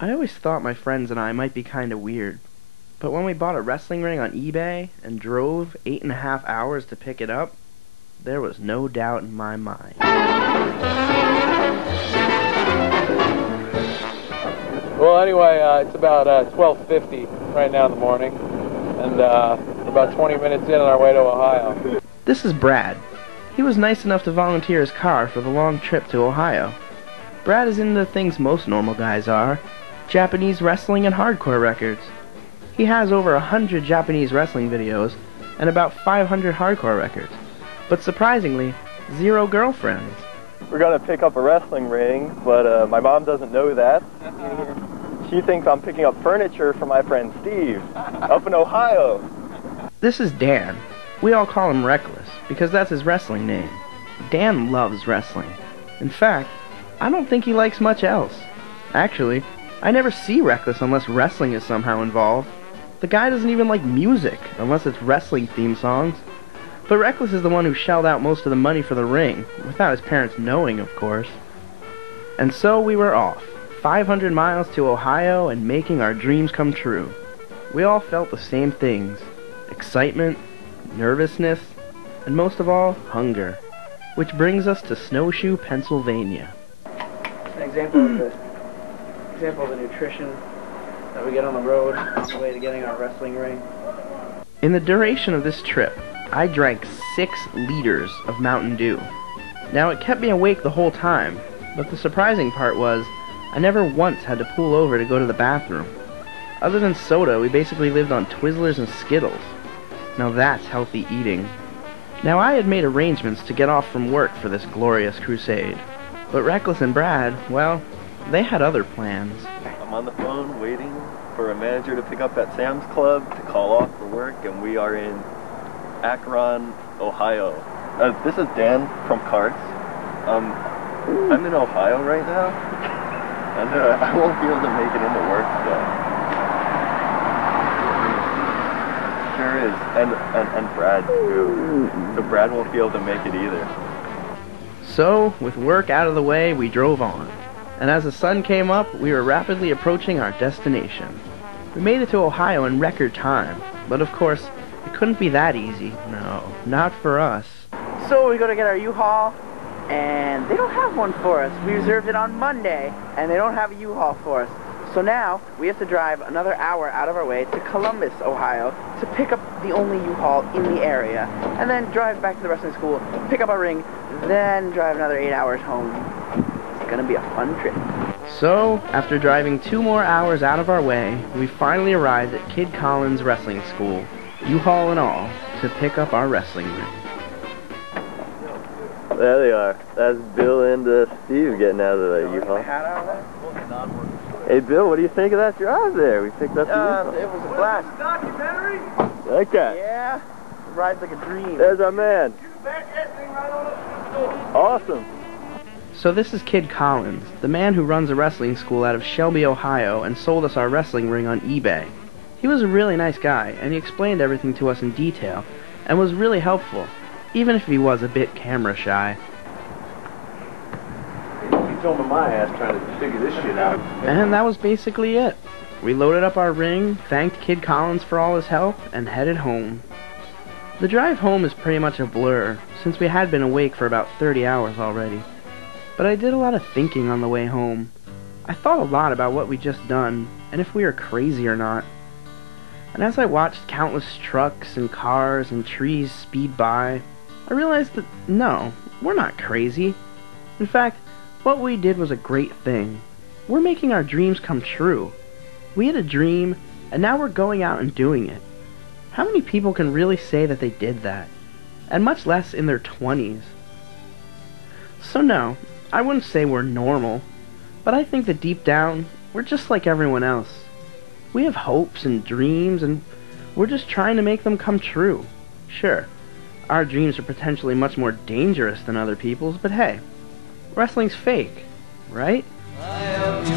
I always thought my friends and I might be kinda weird, but when we bought a wrestling ring on eBay and drove 8.5 hours to pick it up, there was no doubt in my mind. Well, anyway, it's about 12:50 right now in the morning, and we're about 20 minutes in on our way to Ohio. This is Brad. He was nice enough to volunteer his car for the long trip to Ohio. Brad is into the things most normal guys are: Japanese wrestling and hardcore records. He has over 100 Japanese wrestling videos and about 500 hardcore records, but surprisingly, 0 girlfriends. We're gonna pick up a wrestling ring, but my mom doesn't know that. She thinks I'm picking up furniture for my friend Steve, up in Ohio. This is Dan. We all call him Reckless, because that's his wrestling name. Dan loves wrestling. In fact, I don't think he likes much else. Actually, I never see Reckless unless wrestling is somehow involved. The guy doesn't even like music, unless it's wrestling theme songs. But Reckless is the one who shelled out most of the money for the ring, without his parents knowing, of course. And so we were off, 500 miles to Ohio and making our dreams come true. We all felt the same things: excitement, nervousness, and most of all, hunger. Which brings us to Snowshoe, Pennsylvania. An example of the nutrition that we get on the road on the way to getting our wrestling ring. In the duration of this trip, I drank 6 liters of Mountain Dew. Now, it kept me awake the whole time, but the surprising part was I never once had to pull over to go to the bathroom. Other than soda, we basically lived on Twizzlers and Skittles. Now that's healthy eating. Now, I had made arrangements to get off from work for this glorious crusade, but Reckless and Brad, well, they had other plans. I'm on the phone waiting for a manager to pick up at Sam's Club to call off for work, and we are in Akron, Ohio. This is Dan from Carts. I'm in Ohio right now, and I won't be able to make it into work today. Sure is, and Brad too. So Brad won't be able to make it either. So, with work out of the way, we drove on. And as the sun came up, we were rapidly approaching our destination. We made it to Ohio in record time, but of course, it couldn't be that easy. No, not for us. So we go to get our U-Haul, and they don't have one for us. We reserved it on Monday, and they don't have a U-Haul for us. So now, we have to drive another hour out of our way to Columbus, Ohio, to pick up the only U-Haul in the area, and then drive back to the wrestling school, pick up our ring, then drive another 8 hours home. It's gonna be a fun trip. So, after driving 2 more hours out of our way, we finally arrived at Kid Collins Wrestling School, U-Haul and all, to pick up our wrestling ring. There they are. That's Bill and Steve getting out of the U-Haul. Hey Bill, what do you think of that drive there? We picked up the U-Haul. It was a blast. Documentary? Like that? Yeah, it rides like a dream. There's our man. Awesome. So this is Kid Collins, the man who runs a wrestling school out of Shelby, Ohio, and sold us our wrestling ring on eBay. He was a really nice guy, and he explained everything to us in detail, and was really helpful, even if he was a bit camera shy. He's filming my ass trying to figure this shit out. And that was basically it. We loaded up our ring, thanked Kid Collins for all his help, and headed home. The drive home is pretty much a blur, since we had been awake for about 30 hours already. But I did a lot of thinking on the way home. I thought a lot about what we'd just done, and if we were crazy or not. And as I watched countless trucks and cars and trees speed by, I realized that, no, we're not crazy. In fact, what we did was a great thing. We're making our dreams come true. We had a dream, and now we're going out and doing it. How many people can really say that they did that? And much less in their 20s. So no, I wouldn't say we're normal, but I think that deep down, we're just like everyone else. We have hopes and dreams, and we're just trying to make them come true. Sure, our dreams are potentially much more dangerous than other people's, but hey, wrestling's fake, right? I hope you